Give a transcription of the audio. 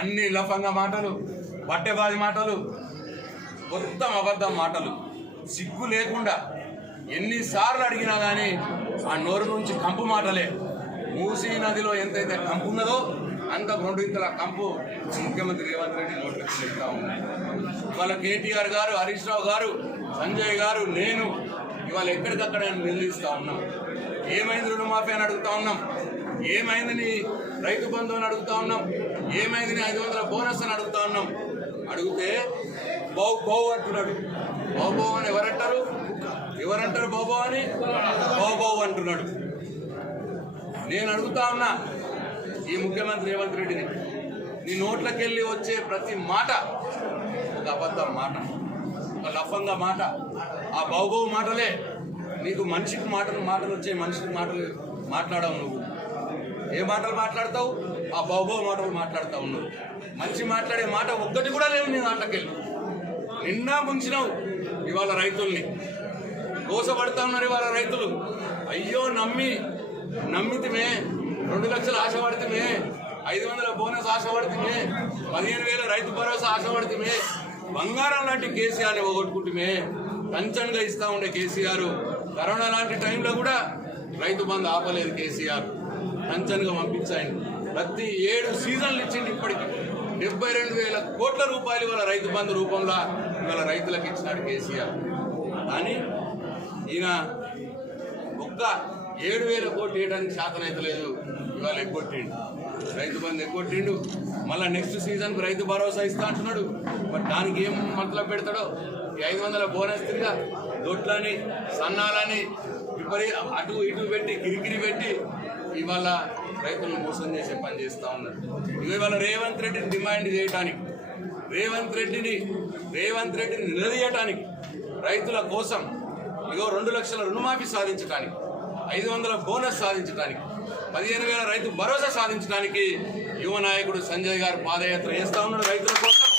అన్ని లఫంగా మాటలు బట్టెబాది మాటలు మొత్తం అబద్ధం మాటలు. సిగ్గు లేకుండా ఎన్నిసార్లు అడిగినా కానీ ఆ నోరు నుంచి కంపు మాటలే. మూసీ నదిలో ఎంతైతే కంపు ఉన్నదో అంత రెండు ఇంతల కంపు ముఖ్యమంత్రి రేవంత్ రెడ్డి నోట్లకు చెప్తా ఉన్నాయి వాళ్ళ కేటీఆర్ గారు హరీష్ రావు గారు సంజయ్ గారు నేను ఇవాళ ఎక్కడికక్కడ నిలదీస్తా ఉన్నాం. ఏమైంది రుణమాఫీ అని అడుగుతా ఉన్నాం. ఏమైంది నీ రైతు బంధు అని అడుగుతా ఉన్నాం. ఏమైంది నీ ఐదు వందల బోనస్ అని అడుగుతా ఉన్నాం. అడిగితే బౌ బౌ అంటున్నాడు. బౌ అని ఎవరంటారు? ఎవరంటారు బౌ అని? బౌ అంటున్నాడు. నేను అడుగుతా ఉన్నా ఈ ముఖ్యమంత్రి రేవంత్ రెడ్డిని నీ నోట్లకెళ్ళి వచ్చే ప్రతి మాట ఒక అబద్ధం మాట. ఒక లఫంగా మాట. ఆ బౌబౌ మాటలే. నీకు మనిషికి మాటలు మాటలు వచ్చే మనిషికి మాటలు మాట్లాడవు నువ్వు. ఏ మాటలు మాట్లాడతావు? ఆ బౌబౌ మాటలు మాట్లాడతావు నువ్వు. మంచి మాట్లాడే మాట ఒక్కటి కూడా లేవు నీ దాంట్లోకెళ్ళి నిన్నా ముంచినావు ఇవాళ రైతుల్ని. దోసపడతా ఉన్నారు ఇవాళ రైతులు. అయ్యో నమ్మి నమ్మితిమే. రెండు లక్షలు ఆశపడితేమే. ఐదు వందల బోనస్ ఆశపడితేమే. పదిహేను వేల రైతు భరోసా ఆశపడితేమే. బంగారం లాంటి కేసీఆర్ని పోగొట్టుకుంటుమే. కంచన్గా ఇస్తా ఉండే కేసీఆర్. కరోనా లాంటి టైంలో కూడా రైతు బంధు ఆపలేదు కేసీఆర్. కంచన్గా పంపించాయని ప్రతి ఏడు సీజన్లు ఇచ్చింది ఇప్పటికి. డెబ్బై రెండు వేల కోట్ల రూపాయలు ఇవాళ రైతు బంధు రూపంలో ఇవాళ రైతులకు ఇచ్చినాడు కేసీఆర్. కానీ ఈయన ఒక్క ఏడు వేల కోట్లు వేయడానికి శాతం అయితే లేదు. ఇవాళ ఎగ్గొట్టిండు. రైతు బంధు ఎగ్గొట్టిండు. మళ్ళీ నెక్స్ట్ సీజన్కు రైతు భరోసా ఇస్తా అంటున్నాడు. మరి దానికి ఏం మతలబ్ పెడతాడో? ఈ ఐదు వందల బోనస్ తిరిగా దొడ్లని సన్నాలని విపరీ అటు ఇటు పెట్టి కిరికిరి పెట్టి ఇవాళ రైతులను మోసం చేసే పని చేస్తూ ఉన్నారు. ఇవాళ రేవంత్ రెడ్డిని డిమాండ్ చేయడానికి రేవంత్ రెడ్డిని రేవంత్ రెడ్డిని నిలదీయటానికి రైతుల కోసం ఇగో రెండు లక్షల రుణమాఫీ సాధించడానికి ఐదు వందల బోనస్ సాధించడానికి పదిహేను వేల రైతు భరోసా సాధించడానికి యువ నాయకుడు సంజయ్ గారు పాదయాత్ర చేస్తా ఉన్నాడు. రైతుల కోసం